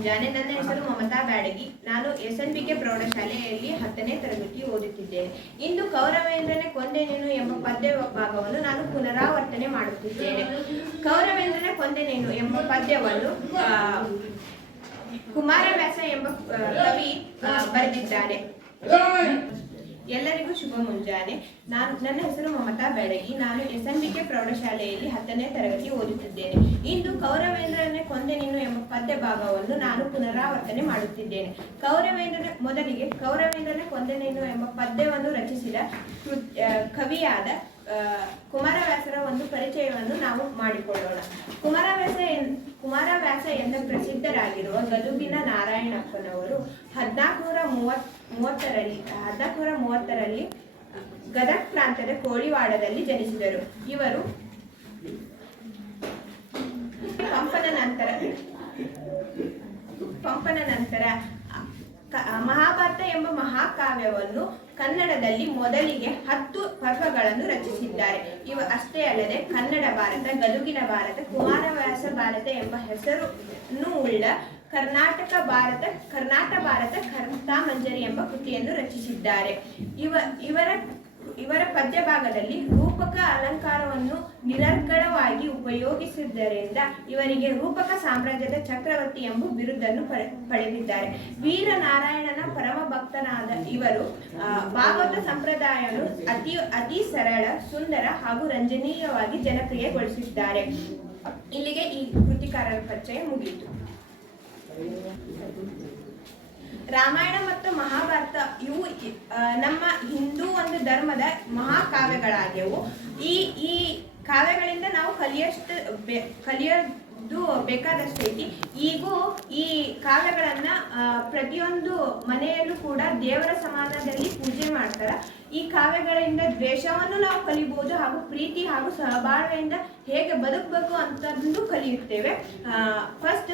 ಮುಂಜಾನೆ. ನನ್ನ ಹೆಸರು ಮಮತಾ ಬ್ಯಾಡಗಿ. ನಾನು SNBK ಪ್ರೌಢಶಾಲೆಯಲ್ಲಿ 10ನೇ ತರಗತಿ ಓದುತ್ತಿದ್ದೇನೆ. ಇಂದು ಕೌರವೇಂದ್ರನೇ ಕೊಂದೆ ನೀನು ಎಂಬ ಪದ್ಯ ಭಾಗವನ್ನು ನಾನು ಪುನರಾವರ್ತನೆ ಮಾಡುತ್ತಿದ್ದೇನೆ. ಕೌರವೇಂದ್ರನೇ ಕೊಂದೆ ನೀನು ಎಂಬ ಪದ್ಯವನ್ನು ಕುಮಾರವ್ಯಾಸ ಎಂಬ ಕವಿ ಬರೆದಿದ್ದಾರೆ. ಎಲ್ಲರಿಗೂ ಶುಭ ಮುಂಜಾನೆ. ನನ್ನ ಹೆಸರು ಮಮತಾ ಬೆಳಗಿ. ನಾನು SNBK ಪ್ರೌಢಶಾಲೆಯಲ್ಲಿ 10ನೇ ತರಗತಿ ಓದುತ್ತಿದ್ದೇನೆ. ಇಂದು ಕೌರವೇಂದ್ರನೇ ಕೊಂದೆ ನೀನು ಎಂಬ ಪದ್ಯ ಭಾಗವನ್ನು ನಾನು ಪುನರಾವರ್ತನೆ ಮಾಡುತ್ತಿದ್ದೇನೆ. ಮೊದಲಿಗೆ ಕೌರವೇಂದ್ರನೇ ಕೊಂದೆ ನೀನು ಎಂಬ ಪದ್ಯವನ್ನು ರಚಿಸಿದ ಕವಿಯಾದ ಕುಮಾರವ್ಯಾಸರ ಒಂದು ಪರಿಚಯವನ್ನು ನಾವು ಮಾಡಿಕೊಳ್ಳೋಣ. ಕುಮಾರವ್ಯಾಸ ಎಂದ ಪ್ರಸಿದ್ಧರಾಗಿರುವ ಗದುಗಿನ ನಾರಾಯಣಪ್ಪನವರು 1430ರಲ್ಲಿ ಗದಗ ಪ್ರಾಂತ್ಯದ ಕೋಳಿವಾಡದಲ್ಲಿ ಜನಿಸಿದರು. ಇವರು ಪಂಪನ ನಂತರ ಮಹಾಭಾರತ ಎಂಬ ಮಹಾಕಾವ್ಯವನ್ನು ಕನ್ನಡದಲ್ಲಿ ಮೊದಲಿಗೆ 10 ಪರ್ವಗಳನ್ನು ರಚಿಸಿದ್ದಾರೆ. ಇವು ಅಷ್ಟೇ ಅಲ್ಲದೆ ಕನ್ನಡ ಭಾರತ, ಗದುಗಿನ ಭಾರತ, ಕುಮಾರವ್ಯಾಸ ಭಾರತ ಎಂಬ ಹೆಸರನ್ನು ಉಳ್ಳ ಕರ್ನಾಟ ಭಾರತ, ಕರ್ತಾಮಂಜರಿ ಎಂಬ ಕೃತಿಯನ್ನು ರಚಿಸಿದ್ದಾರೆ. ಇವರ ಪದ್ಯ ಭಾಗದಲ್ಲಿ ರೂಪಕ ಅಲಂಕಾರವನ್ನು ನಿರರ್ಗಳವಾಗಿ ಉಪಯೋಗಿಸಿದ್ದರಿಂದ ಇವರಿಗೆ ರೂಪಕ ಸಾಮ್ರಾಜ್ಯದ ಚಕ್ರವರ್ತಿ ಎಂಬ ಬಿರುದನ್ನು ಪಡೆದಿದ್ದಾರೆ. ವೀರನಾರಾಯಣನ ಪರಮ ಭಕ್ತನಾದ ಇವರು ಭಾಗವತ ಸಂಪ್ರದಾಯವನ್ನು ಅತಿ ಸರಳ, ಸುಂದರ ಹಾಗೂ ರಂಜನೀಯವಾಗಿ ಜನಪ್ರಿಯಗೊಳಿಸಿದ್ದಾರೆ. ಇಲ್ಲಿಗೆ ಈ ಕೃತಿಕಾರರ ಪರಿಚಯ ಮುಗಿಯಿತು. ರಾಮಾಯಣ ಮತ್ತು ಮಹಾಭಾರತ ಇವು ನಮ್ಮ ಹಿಂದೂ ಒಂದು ಧರ್ಮದ ಮಹಾಕಾವ್ಯಗಳಾಗ್ಯವು. ಈ ಕಾವ್ಯಗಳಿಂದ ನಾವು ಕಲಿಯೋದು ಬೇಕಾದಷ್ಟು ಐತಿ. ಈಗೂ ಈ ಕಾವ್ಯಗಳನ್ನ ಪ್ರತಿಯೊಂದು ಮನೆಯಲ್ಲೂ ಕೂಡ ದೇವರ ಸಮಾನದಲ್ಲಿ ಪೂಜೆ ಮಾಡ್ತಾರ. ಈ ಕಾವ್ಯಗಳಿಂದ ದ್ವೇಷವನ್ನು ನಾವು ಕಲಿಬಹುದು ಹಾಗೂ ಪ್ರೀತಿ ಹಾಗೂ ಸಹಬಾಳ್ವೆಯಿಂದ ಹೇಗೆ ಬದುಕಬೇಕು ಅಂತಂದು ಕಲಿಯುತ್ತೇವೆ. ಫಸ್ಟ್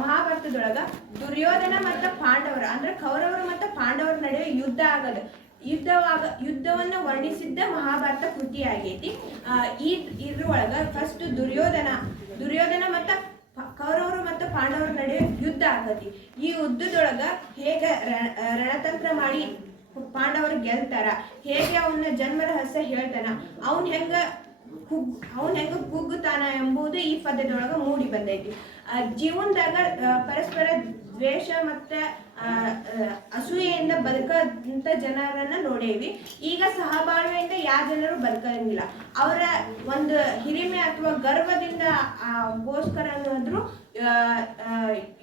ಮಹಾಭಾರತದೊಳಗ ದುರ್ಯೋಧನ ಮತ್ತು ಪಾಂಡವರ ಅಂದ್ರೆ ಕೌರವರು ಮತ್ತು ಪಾಂಡವರ ನಡುವೆ ಯುದ್ಧ ಆಗದು. ಯುದ್ಧವನ್ನ ವರ್ಣಿಸಿದ್ದ ಮಹಾಭಾರತ ಕೃತಿ ಆಗೈತಿ. ಇದ್ರೊಳಗ ಫಸ್ಟ್ ದುರ್ಯೋಧನ ಮತ್ತು ಕೌರವರು ಮತ್ತು ಪಾಂಡವರ ನಡುವೆ ಯುದ್ಧ ಆಗತಿ. ಈ ಯುದ್ಧದೊಳಗ ಹೇಗೆ ರಣತಂತ್ರ ಮಾಡಿ ಪಾಂಡವರು ಗೆಲ್ತಾರ, ಹೇಗೆ ಅವನ ಜನ್ಮ ರಹಸ್ಯ ಹೇಳ್ತಾನ, ಅವನ್ ಹೆಂಗ ಕುಗ್ಗುತ್ತಾನ ಎಂಬುದು ಈ ಪದ್ಯದೊಳಗ ಮೂಡಿ ಬಂದೈತಿ. ಜೀವನದಾಗ ಪರಸ್ಪರ ದ್ವೇಷ ಮತ್ತು ಅಸೂಯೆಯಿಂದ ಬದುಕಂತ ಜನರನ್ನ ನೋಡೇವಿ. ಈಗ ಸಹಬಾಳ್ವೆಯಿಂದ ಯಾವ ಜನರು ಬದುಕಂಗಿಲ್ಲ. ಅವರ ಒಂದು ಹಿರಿಮೆ ಅಥವಾ ಗರ್ವದಿಂದ ಗೋಸ್ಕರ ಅನ್ನೋದ್ರು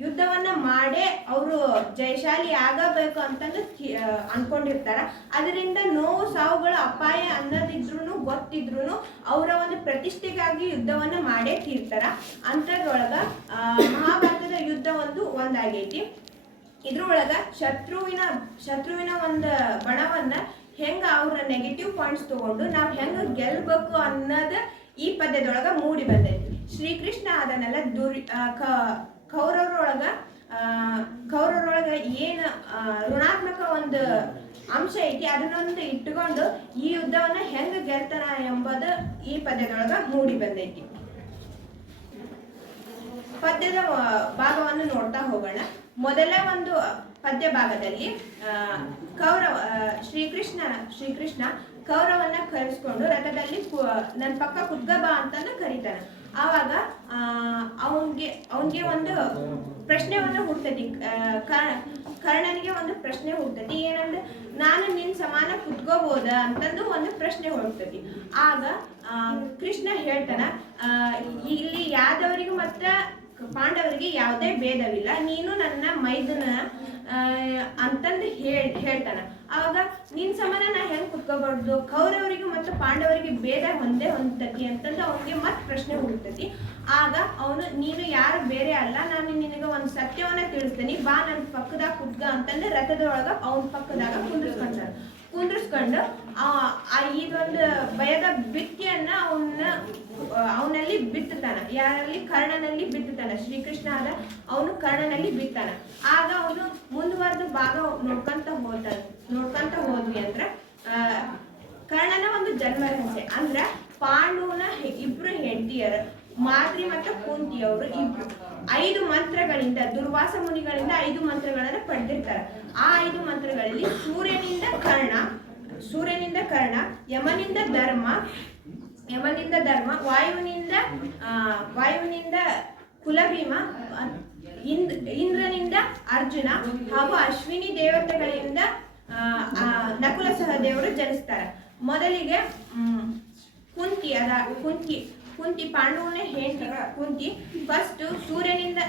ಯುದ್ಧವನ್ನ ಮಾಡೇ ಅವರು ಜಯಶಾಲಿ ಆಗಬೇಕು ಅಂತಂದು ಅನ್ಕೊಂಡಿರ್ತಾರ. ಅದರಿಂದ ನೋವು ಸಾವುಗಳು ಅಪಾಯ ಅನ್ನೋದಿದ್ರು ಗೊತ್ತಿದ್ರು ಅವರ ಒಂದು ಪ್ರತಿಷ್ಠೆಗಾಗಿ ಯುದ್ಧವನ್ನ ಮಾಡೇ ತೀರ್ತಾರ. ಅಂಥದ್ರೊಳಗ ಮಹಾಭಾರತದ ಯುದ್ಧ ಒಂದಾಗೈತಿ. ಇದ್ರೊಳಗ ಶತ್ರುವಿನ ಒಂದು ಬಣವನ್ನ ಹೆಂಗ ಅವ್ರ ನೆಗೆಟಿವ್ ಪಾಯಿಂಟ್ಸ್ ತಗೊಂಡು ನಾವು ಹೆಂಗ ಗೆಲ್ಬೇಕು ಅನ್ನೋದ ಈ ಪದ್ಯದೊಳಗ ಮೂಡಿ ಬಂದೈತಿ. ಶ್ರೀಕೃಷ್ಣ ಅದನ್ನೆಲ್ಲ ಕೌರವರೊಳಗ ಏನು ಋಣಾತ್ಮಕ ಒಂದು ಅಂಶ ಐತಿ ಅದನ್ನೊಂದು ಇಟ್ಟುಕೊಂಡು ಈ ಯುದ್ಧವನ್ನ ಹೆಂಗ ಗೆಲ್ತಾನ ಎಂಬುದು ಈ ಪದ್ಯದೊಳಗ ಮೂಡಿ ಬಂದೈತಿ. ಪದ್ಯದ ಭಾಗವನ್ನು ನೋಡ್ತಾ ಹೋಗೋಣ. ಮೊದಲ ಒಂದು ಪದ್ಯ ಭಾಗದಲ್ಲಿ ಶ್ರೀಕೃಷ್ಣ ಕೌರವನ್ನ ಕರೆಸ್ಕೊಂಡು ರಥದಲ್ಲಿ ನನ್ನ ಪಕ್ಕ ಕುತ್ಗಬಾ ಅಂತಂದು ಕರೀತಾನ. ಆವಾಗ ಅವನ್ಗೆ ಒಂದು ಪ್ರಶ್ನೆವನ್ನು ಹುಡ್ತತಿ. ಕರ್ಣನಿಗೆ ಒಂದು ಪ್ರಶ್ನೆ ಹುಡ್ತತಿ. ಏನಂದ್ರೆ ನಾನು ನಿನ್ ಸಮಾನ ಕುತ್ಕೋಬೋದ ಅಂತಂದು ಒಂದು ಪ್ರಶ್ನೆ ಹುಡ್ತತಿ. ಆಗ ಕೃಷ್ಣ ಹೇಳ್ತಾನ, ಇಲ್ಲಿ ಯಾದವರಿಗೂ ಮತ್ತ ಪಾಂಡವರಿಗೆ ಯಾವುದೇ ಭೇದವಿಲ್ಲ, ನೀನು ನನ್ನ ಮೈದುನ ಅಂತಂದು ಹೇಳ್ತಾನ. ಆವಾಗ ನಿನ್ ಸಮಾನ ನಾ ಹೆಂಗ್ ಕುತ್ಕೋಬಾರ್ದು, ಕೌರವರಿಗೂ ಮತ್ತು ಪಾಂಡವರಿಗೆ ಭೇದ ಹೊಂದತಿ ಅಂತಂದು ಅವನಿಗೆ ಮತ್ತೆ ಪ್ರಶ್ನೆ ಹುಡುಕ್ತತಿ. ಆಗ ಅವನು, ನೀನು ಯಾರು ಬೇರೆ ಅಲ್ಲ, ನಾನು ನಿನಗೆ ಒಂದು ಸತ್ಯವನ್ನ ತಿಳಿಸ್ತೀನಿ, ಬಾ ನನ್ನ ಪಕ್ಕದಾಗ ಕುತ್ಗ ಅಂತಂದ್ರೆ ರಥದೊಳಗ ಅವನ ಪಕ್ಕದಾಗ ಕುಂದ್ರಿಸ್ಕೊಂಡು ಇದೊಂದು ಭಯದ ಬಿತ್ತಿಯನ್ನ ಅವನಲ್ಲಿ ಬಿತ್ತತಾನ. ಯಾರಲ್ಲಿ? ಕರ್ಣನಲ್ಲಿ ಬಿತ್ತತಾನ. ಶ್ರೀಕೃಷ್ಣ ಆದ ಅವನು ಕರ್ಣನಲ್ಲಿ ಬಿತ್ತಾನ. ಆಗ ಅವನು ಮುಂದುವರೆದು ಭಾಗ ನೋಡ್ಕೊಂತ ಹೋದ್ವಿ ಅಂದ್ರ ಕರ್ಣನ ಒಂದು ಜನ್ಮ ರಹಸ್ಯ ಅಂದ್ರ ಪಾಂಡುನ ಇಬ್ರು ಹೆಂಡತಿಯರು ಮಾದ್ರಿ ಮತ್ತು ಕುಂತಿಯವರು ಇಬ್ರು 5 ಮಂತ್ರಗಳಿಂದ ದುರ್ವಾಸ ಮುನಿಗಳಿಂದ 5 ಮಂತ್ರಗಳನ್ನು ಪಡೆದಿರ್ತಾರೆ. ಆ 5 ಮಂತ್ರಗಳಲ್ಲಿ ಸೂರ್ಯನಿಂದ ಕರ್ಣ, ಯಮನಿಂದ ಧರ್ಮ, ವಾಯುವಿನಿಂದ ಕುಲಭೀಮ, ಇಂದ್ರನಿಂದ ಅರ್ಜುನ ಹಾಗೂ ಅಶ್ವಿನಿ ದೇವತೆಗಳಿಂದ ನಕುಲ ಸಹದೇವರು ಜನಿಸ್ತಾರೆ. ಮೊದಲಿಗೆ ಕುಂತಿ ಪಾಂಡವನ ಹೆಂಡತಿ ಕುಂತಿ ಫಸ್ಟ್ ಸೂರ್ಯನಿಂದ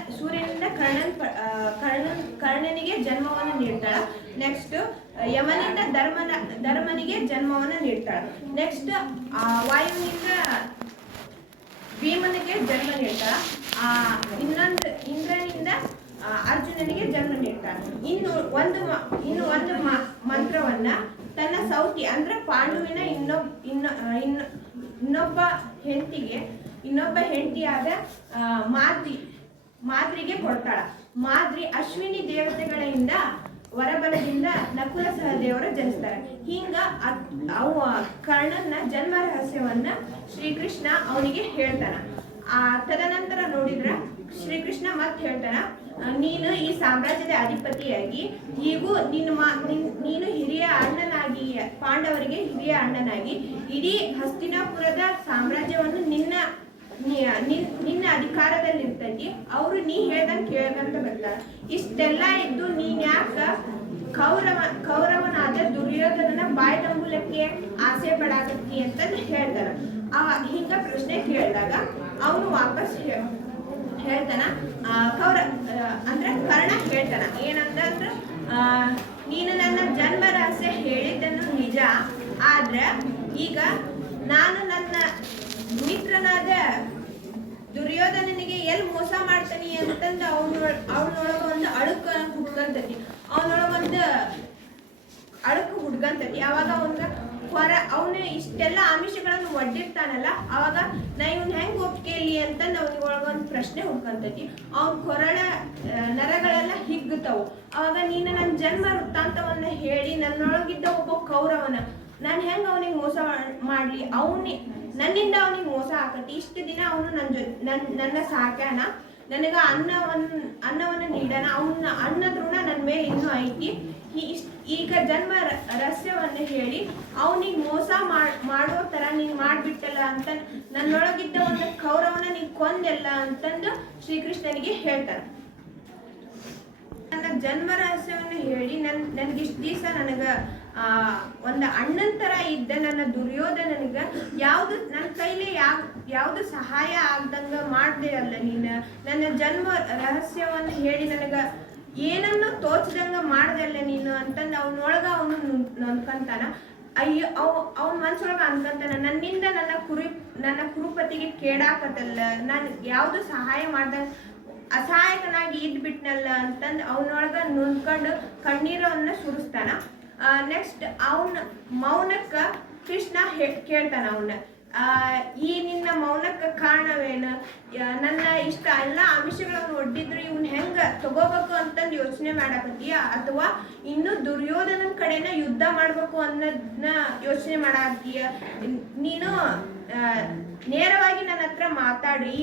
ಕರ್ಣನಿಗೆ ಜನ್ಮವನ್ನು ನೀಡ್ತಾಳ. ನೆಕ್ಸ್ಟ್ ಯಮನಿಂದ ಧರ್ಮನಿಗೆ ಜನ್ಮವನ್ನು ನೀಡ್ತಾಳ. ನೆಕ್ಸ್ಟ್ ವಾಯುವಿನಿಂದ ಭೀಮನಿಗೆ ಜನ್ಮ ನೀಡ್ತಾಳ. ಇಂದ್ರನಿಂದ ಅರ್ಜುನನಿಗೆ ಜನ್ಮ ನೀಡ್ತಾಳೆ. ಇನ್ನು ಒಂದು ಮಂತ್ರವನ್ನ ತನ್ನ ಸೌತಿ ಅಂದ್ರೆ ಪಾಂಡುವಿನ ಇನ್ನೊಬ್ಬ ಹೆಂಡತಿಯಾದ ಮಾದ್ರಿಗೆ ಕೊಡ್ತಾಳ. ಮಾದ್ರಿ ಅಶ್ವಿನಿ ದೇವತೆಗಳಿಂದ ವರಬಲದಿಂದ ನಕುಲ ಸಹದೇವರು ಜನಿಸ್ತಾರೆ. ಹಿಂಗ ಕರ್ಣನ ಜನ್ಮ ರಹಸ್ಯವನ್ನ ಶ್ರೀಕೃಷ್ಣ ಅವನಿಗೆ ಹೇಳ್ತಾನ. ತದನಂತರ ನೋಡಿದ್ರ ಶ್ರೀಕೃಷ್ಣ ಮತ್ ಹೇಳ್ತಾನ, ನೀನು ಈ ಸಾಮ್ರಾಜ್ಯದ ಅಧಿಪತಿಯಾಗಿ ಹೀಗೂ ನೀನು ಹಿರಿಯ ಅಣ್ಣನಾಗಿ ಪಾಂಡವರಿಗೆ ಹಿರಿಯ ಅಣ್ಣನಾಗಿ ಇಡೀ ಹಸ್ತಿನಾಪುರದ ಸಾಮ್ರಾಜ್ಯವನ್ನು ನಿನ್ನ ಅಧಿಕಾರದಲ್ಲಿರ್ತೈತಿ. ಅವರು ನೀ ಹೇಳ್ದಂಗೆ ಕೇಳ್ದಂತ ಬರ್ತಾರ. ಇಷ್ಟೆಲ್ಲ ಇದ್ದು ನೀನ್ ಯಾಕ ಕೌರವನಾದ ದುರ್ಯೋಧನನ ಬಾಯ್ದಂಬುಲಕ್ಕೆ ಆಸೆ ಪಡಾಕತ್ತಿ ಅಂತ ಹೇಳ್ತಾನ. ಹಿಂಗ ಪ್ರಶ್ನೆ ಕೇಳಿದಾಗ ಅವನು ವಾಪಸ್ ಹೇಳ್ತಾನ, ಅಂದ್ರೆ ಕರ್ಣ ಹೇಳ್ತಾನ ಏನಂತಂದ್ರ, ನೀನು ನನ್ನ ಜನ್ಮ ರಹಸ್ಯ ಹೇಳಿದ್ದನ್ನು ನಿಜ, ಆದ್ರೆ ಈಗ ನಾನು ನನ್ನ ಮಿತ್ರನಾದ ದುರ್ಯೋಧನನಿಗೆ ಎಲ್ಲಿ ಮೋಸ ಮಾಡ್ತಾನಿ ಅಂತಂದು ಅವನೊಳಗ ಒಂದು ಅಳುಕು ಹುಡ್ಕಂತತಿ. ಅವಾಗ ಅವನ ಇಷ್ಟೆಲ್ಲ ಆಮಿಷಗಳನ್ನು ಒಡ್ಡಿರ್ತಾನಲ್ಲ, ಅವಾಗ ನಾ ಇವ್ನ ಹೆಂಗ್ ಒಪ್ಕೇಲಿ ಅಂತಂದು ಅವನಿಗೊಳಗೊಂದು ಪ್ರಶ್ನೆ ಹುಡ್ಕಂತತಿ. ಅವನ ಕೊರಳ ನರಗಳೆಲ್ಲ ಹಿಗ್ಗುತ್ತವು. ಅವಾಗ ನೀನು ನನ್ನ ಜನ್ಮ ವೃತ್ತಾಂತವನ್ನ ಹೇಳಿ ನನ್ನೊಳಗಿದ್ದ ಒಬ್ಬ ಕೌರವನ ನಾನು ಹೆಂಗ ಅವನಿಗೆ ಮೋಸ ಮಾಡ್ಲಿ, ನನ್ನಿಂದ ಅವನಿಗೆ ಮೋಸ ಆಕತಿ. ಇಷ್ಟು ದಿನ ಅವನು ನನ್ನ ಸಾಕ್ಯಾನ, ನನಗ ಅನ್ನವನ್ನು ನೀಡನ, ಅವನ ಅನ್ನದ ಋಣ ನನ್ನ ಮೇಲೆ ಇನ್ನೂ ಐತಿ. ಈಗ ಜನ್ಮ ರಹಸ್ಯವನ್ನು ಹೇಳಿ ಅವನಿಗೆ ಮೋಸ ಮಾಡೋ ತರ ನೀನ್ ಮಾಡ್ಬಿಟ್ಟಲ್ಲ ಅಂತ, ನನ್ನೊಳಗಿದ್ದ ಒಂದು ಕೌರವನ ನೀನ್ ಕೊಂದೆಲ್ಲ ಅಂತಂದು ಶ್ರೀಕೃಷ್ಣನಿಗೆ ಹೇಳ್ತಾನೆ. ನನ್ನ ಜನ್ಮ ರಹಸ್ಯವನ್ನು ಹೇಳಿ ನನ್ಗಿಷ್ಟು ದಿವಸ ನನಗ ಒಂದು ಅಣ್ಣನ ತರ ಇದ್ದ ನನ್ನ ದುರ್ಯೋಧನನಿಗ ಯಾವ್ದು ನನ್ನ ಕೈಲಿ ಯಾವ್ದು ಸಹಾಯ ಆಗ್ದಂಗ ಮಾಡ್ದೆ ಅಲ್ಲ ನೀನು. ನನ್ನ ಜನ್ಮ ರಹಸ್ಯವನ್ನು ಹೇಳಿ ನನಗ ಏನನ್ನು ತೋಚದಂಗ ಮಾಡ್ದಲ್ಲ ನೀನು ಅಂತಂದು ಅವನು ನೊಂದ್ಕಂತಾನ. ಅಯ್ಯೋ ಅವನ ಮನ್ಸೊಳಗ ಅನ್ಕಂತಾನ, ನನ್ನಿಂದ ನನ್ನ ಕುರುಪತಿಗೆ ಕೇಡಾಕತ್ತಲ್ಲ, ನಾನು ಯಾವ್ದು ಸಹಾಯ ಮಾಡ್ದಂಗ ಅಸಹಾಯಕನಾಗಿ ಇದ್ಬಿಟ್ನಲ್ಲ ಅಂತಂದು ಅವನೊಳಗ ನೊಂದ್ಕೊಂಡು ಕಣ್ಣೀರವನ್ನ ಸುರಿಸ್ತಾನ. ನೆಕ್ಸ್ಟ್ ಅವನ ಮೌನಕ್ಕ ಕೃಷ್ಣ ಕೇಳ್ತಾನ ಅವನ್ನ, ಈ ನಿನ್ನ ಮೌನಕ್ಕ ಕಾರಣವೇನು, ನನ್ನ ಇಷ್ಟ ಎಲ್ಲ ಆಮಿಷಗಳನ್ನು ಒಡ್ಡಿದ್ರು ಇವನ್ ಹೆಂಗ ತಗೋಬೇಕು ಅಂತಂದು ಯೋಚನೆ ಮಾಡಾಕತ್ತೀಯ, ಅಥವಾ ಇನ್ನು ದುರ್ಯೋಧನನ ಕಡೆನ ಯುದ್ಧ ಮಾಡ್ಬೇಕು ಅನ್ನೋದನ್ನ ಯೋಚನೆ ಮಾಡಾಕತ್ತೀಯ, ನೀನು ನೇರವಾಗಿ ನನ್ನ ಹತ್ರ ಮಾತಾಡ್ರಿ, ಈ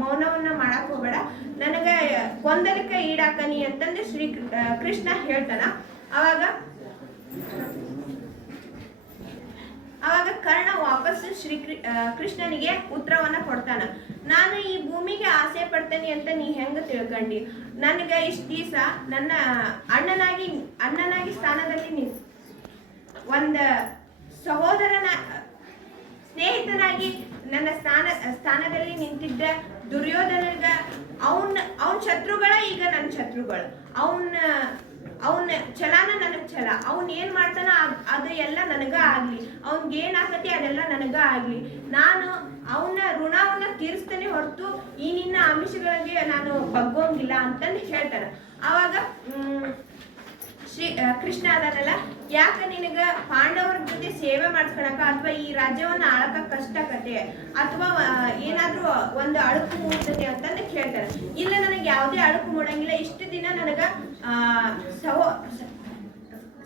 ಮೌನವನ್ನ ಮಾಡಕ್ ಹೋಗ್ಬೇಡ, ನನಗ ಗೊಂದಲಕ್ಕೆ ಈಡಾಕನಿ ಅಂತಂದು ಕೃಷ್ಣ ಹೇಳ್ತಾನ. ಅವಾಗ ಕರ್ಣ ವಾಪಸ್ ಕೃಷ್ಣನಿಗೆ ಉತ್ತರವನ್ನ ಕೊಡ್ತಾನ. ನಾನು ಈ ಭೂಮಿಗೆ ಆಸೆ ಪಡ್ತೇನೆ ಅಂತ ನೀ ಹೆಂಗ ತಿಳ್ಕೊಂಡಿ, ನನಗ ಇಷ್ಟ ದಿವಸ ನನ್ನ ಅಣ್ಣನಾಗಿ ಸ್ಥಾನದಲ್ಲಿ ಒಂದ ಸಹೋದರನ ಸ್ನೇಹಿತನಾಗಿ ನನ್ನ ಸ್ಥಾನದಲ್ಲಿ ನಿಂತಿದ್ದ ದುರ್ಯೋಧನಗ ಅವನ ಶತ್ರುಗಳ ಈಗ ನನ್ನ ಶತ್ರುಗಳು, ಅವನ ಛಲಾನ ನನಗ್ ಛಲ, ಅವನ್ ಏನ್ ಮಾಡ್ತಾನ ಅದು ಎಲ್ಲ ನನಗ ಆಗ್ಲಿ, ಅವನ್ಗೆ ಏನಾಗತಿ ಅದೆಲ್ಲ ನನಗ ಆಗ್ಲಿ, ನಾನು ಅವನ ಋಣವನ್ನ ತೀರಿಸ್ತೇನೆ ಹೊರತು ಈ ನಿನ್ನ ಆಮಿಷಗಳಿಗೆ ನಾನು ಬಗ್ಗೋಂಗಿಲ್ಲ ಅಂತಂದು ಹೇಳ್ತಾನ. ಅವಾಗ ಕೃಷ್ಣ ಅದನ್ನೆಲ್ಲ, ಯಾಕ ನಿನಗ ಪಾಂಡವರ ಜೊತೆ ಸೇವೆ ಮಾಡ್ಕೊಳಕ ಅಥವಾ ಈ ರಾಜ್ಯವನ್ನ ಆಳಕ ಕಷ್ಟಕತೆ ಅಥವಾ ಏನಾದ್ರೂ ಒಂದು ಅಳುಕು ಮೂಡ್ತದೆ ಅಂತಂದು ಕೇಳ್ತಾರೆ. ಇಲ್ಲ, ನನಗೆ ಯಾವುದೇ ಅಳುಕು ಮೂಡಂಗಿಲ್ಲ, ಇಷ್ಟು ದಿನ ನನಗ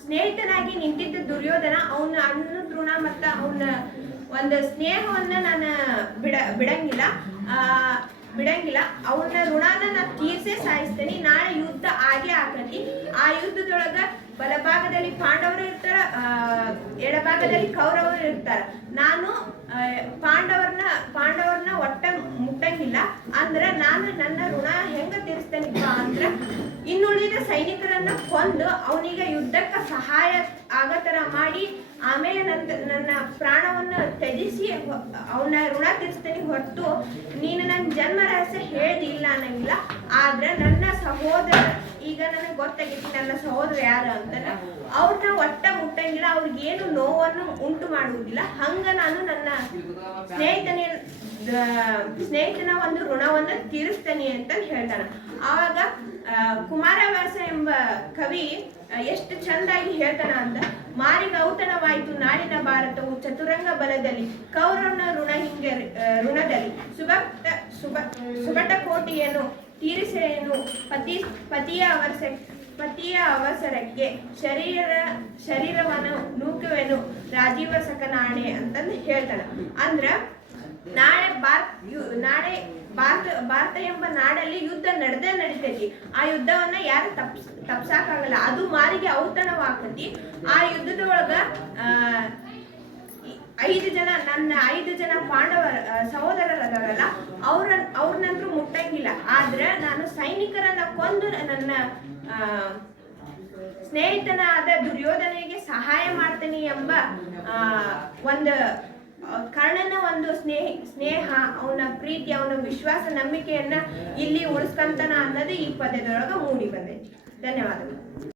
ಸ್ನೇಹಿತನಾಗಿ ನಿಂತಿದ್ದ ದುರ್ಯೋಧನ ಅವನ ಅಣ್ಣನ ಋಣ ಮತ್ತ ಅವನ ಒಂದು ಸ್ನೇಹವನ್ನ ನಾನು ಬಿಡಂಗಿಲ್ಲ. ಬಿಡಂಗಿಲ್ಲ. ಅವನ ಋಣನ ನಾ ತೀರ್ಸೇ ಸಾಯಿಸ್ತೇನೆ. ನಾಳೆ ಯುದ್ಧ ಆಗೇ ಆಕತಿ. ಆ ಯುದ್ಧದೊಳಗ ಬಲಭಾಗದಲ್ಲಿ ಪಾಂಡವರು ಇರ್ತಾರ, ಎಡಭಾಗದಲ್ಲಿ ಕೌರವರು ಇರ್ತಾರ. ನಾನು ಪಾಂಡವರನ್ನ ಒಟ್ಟ ಮುಟ್ಟಂಗಿಲ್ಲ. ಅಂದ್ರ ನಾನು ನನ್ನ ಋಣ ಹೆಂಗ ತೀರಿಸ್ತೇನಿಪ್ಪ ಅಂದ್ರ ಇನ್ನುಳಿದ ಸೈನಿಕರನ್ನ ಕೊಂದು ಅವನಿಗೆ ಯುದ್ಧಕ್ಕೆ ಸಹಾಯ ಆಗತರ ಮಾಡಿ ಆಮೇಲೆ ನನ್ನ ಪ್ರಾಣವನ್ನ ತ್ಯಜಿಸಿ ಅವನ ಋಣ ತೀರಿಸ್ತೇನೆ ಹೊರತು ನೀನು ನನ್ನ ಜನ್ಮ ರಹಸ್ಯ ಹೇಳ್ದಿಲ್ಲ ಅನ್ನಂಗಿಲ್ಲ. ಆದ್ರೆ ನನ್ನ ಸಹೋದರ, ಈಗ ನನಗೆ ಗೊತ್ತಾಗೈತಿ ನನ್ನ ಸಹೋದರ ಯಾರು ಅಂತ, ಅವ್ರನ್ನ ಒಟ್ಟ ಮುಟ್ಟಂಗಿಲ್ಲ, ಅವ್ರಿಗೇನು ನೋವನ್ನು ಉಂಟು ಮಾಡುವುದಿಲ್ಲ. ಹಂಗ ನಾನು ನನ್ನ ಸ್ನೇಹಿತನ ಒಂದು ಋಣವನ್ನು ತೀರಿಸ್ತೇನೆ ಅಂತ ಹೇಳ್ತಾನೆ. ಆವಾಗ ಕುಮಾರವ್ಯಾಸ ಎಂಬ ಕವಿ ಎಷ್ಟು ಚಂದಾಗಿ ಹೇಳ್ತಾನ ಅಂತ, ಮಾರಿಗೆ ಔತಣವಾಯಿತು ನಾಡಿನ ಭಾರತವು ಚತುರಂಗ ಬಲದಲ್ಲಿ, ಕೌರವನ ಋಣದಲ್ಲಿ ಸುಬಟ ಕೋಟಿಯನ್ನು ತೀರಿಸೇನು ಪತಿಯ ಅವಸರಕ್ಕೆ ಶರೀರವನ್ನು ನೂಕುವೆನು ರಾಜೀವ ಸಕನಾಣೆ ಅಂತಂದು ಹೇಳ್ತಾನ. ಅಂದ್ರ ನಾಳೆ ಭಾರತ ಎಂಬ ನಾಡಲ್ಲಿ ಯುದ್ಧ ನಡಿತೈತಿ. ಆ ಯುದ್ಧವನ್ನ ಯಾರು ತಪ್ಸಾಕಾಗಲ್ಲ. ಅದು ಮಾರಿಗೆ ಔತಣವಾಕತಿ. ಆ ಯುದ್ಧದೊಳಗ 5 ಜನ ಪಾಂಡವರ ಸಹೋದರರಲ್ಲ, ಅವ್ರನ್ನಂದ್ರೂ ಮುಟ್ಟಂಗಿಲ್ಲ. ಆದ್ರೆ ನಾನು ಸೈನಿಕರನ್ನ ಕೊಂದು ನನ್ನ ಸ್ನೇಹಿತನಾದ ದುರ್ಯೋಧನಿಗೆ ಸಹಾಯ ಮಾಡ್ತೇನೆ ಎಂಬ ಒಂದು ಕರ್ಣನ ಒಂದು ಸ್ನೇಹ, ಅವನ ಪ್ರೀತಿ, ಅವನ ವಿಶ್ವಾಸ, ನಂಬಿಕೆಯನ್ನ ಇಲ್ಲಿ ಉಳಿಸ್ಕಂತಾನ ಅನ್ನೋದು ಈ ಪದ್ಯದೊಳಗ ಮೂಡಿ ಬಂದೈತಿ. ಧನ್ಯವಾದಗಳು.